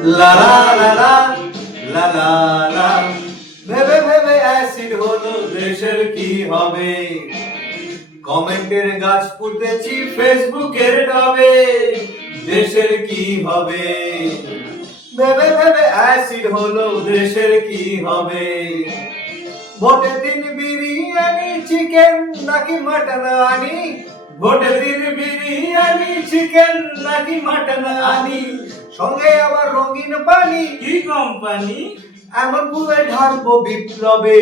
লা লা লা লা লা লা লা। ভেবে ভেবে অ্যাসিড হলো দেশের কি হবে, কমেন্টের গাছ পুঁতেছি ফেসবুকের টবে, দেশের কি হবে। ভেবে ভেবে অ্যাসিড হলো দেশের কি হবে, ভোটের দিন বিরিয়ানি চিকেন নাকি মাটন আনি, ভোটের দিন বিরিয়ানি চিকেন নাকি মাটন আনি, সঙ্গে আবার রঙিন পানি। কি কোম্পানি? এমন পুরে ঢালবো বিপ্লবে,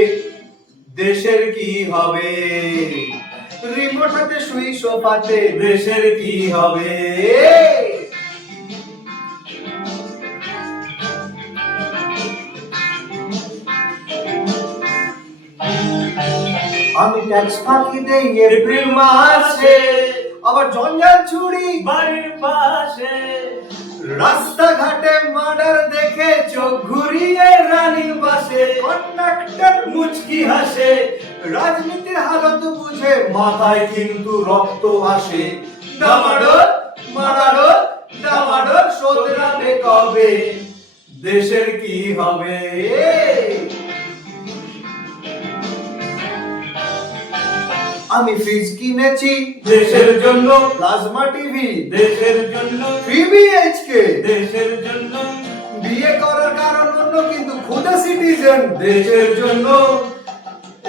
দেশের কি হবে। রিমোট হাতে শুই সোফাতে, দেশের কি হবে। আমি ট্যাক্স ফাঁকি দেই এপ্রিল মাসে, আবার জঞ্জাল ছুরি বাড়ির পাশে, রাস্তাঘাটে মার্ডার দেখে চোখ ঘুরিয়ে রানীর বাসে, কন্ডাক্টর মুচকি হাসে, রাজনীতির হালত বুঝে মাথায় কিন্তু রক্ত আসে। ডামাডোল মারাডোল ডামাডোল শোধরাবে কবে, দেশের কি হবে। আমি ফ্রিজ কিনেছি দেশের জন্য, প্লাজমা টিভি দেশের জন্য, 3 BHK, দেশের জন্য, বিয়ে করার কারণ অন্য কিন্তু খুদে সিটিজেন, দেশের জন্য।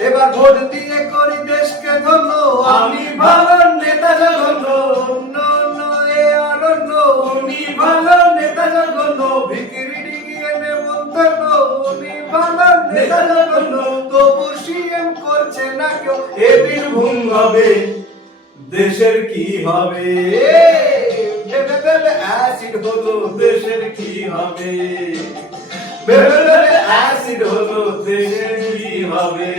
এবার ভোট দিয়ে করি দেশকে ধন্য, আমি ভালো নেতা জঘন্য, অন্য অন্য এ অরণ্য, উনি ভালো নেতা জঘন্য, বিক্রি ডিঙিয়ে নেমন্তন্ন, উনি ভালো নেতা জঘন্য, তবু সিএম করছে না কেউ, এ বীরভূম হবে, দেশের কি হবে। ভেবে ভেবে অ্যাসিড হলো দেশের কি হবে, ভেবে ভেবে অ্যাসিড হলো দেশের কি হবে।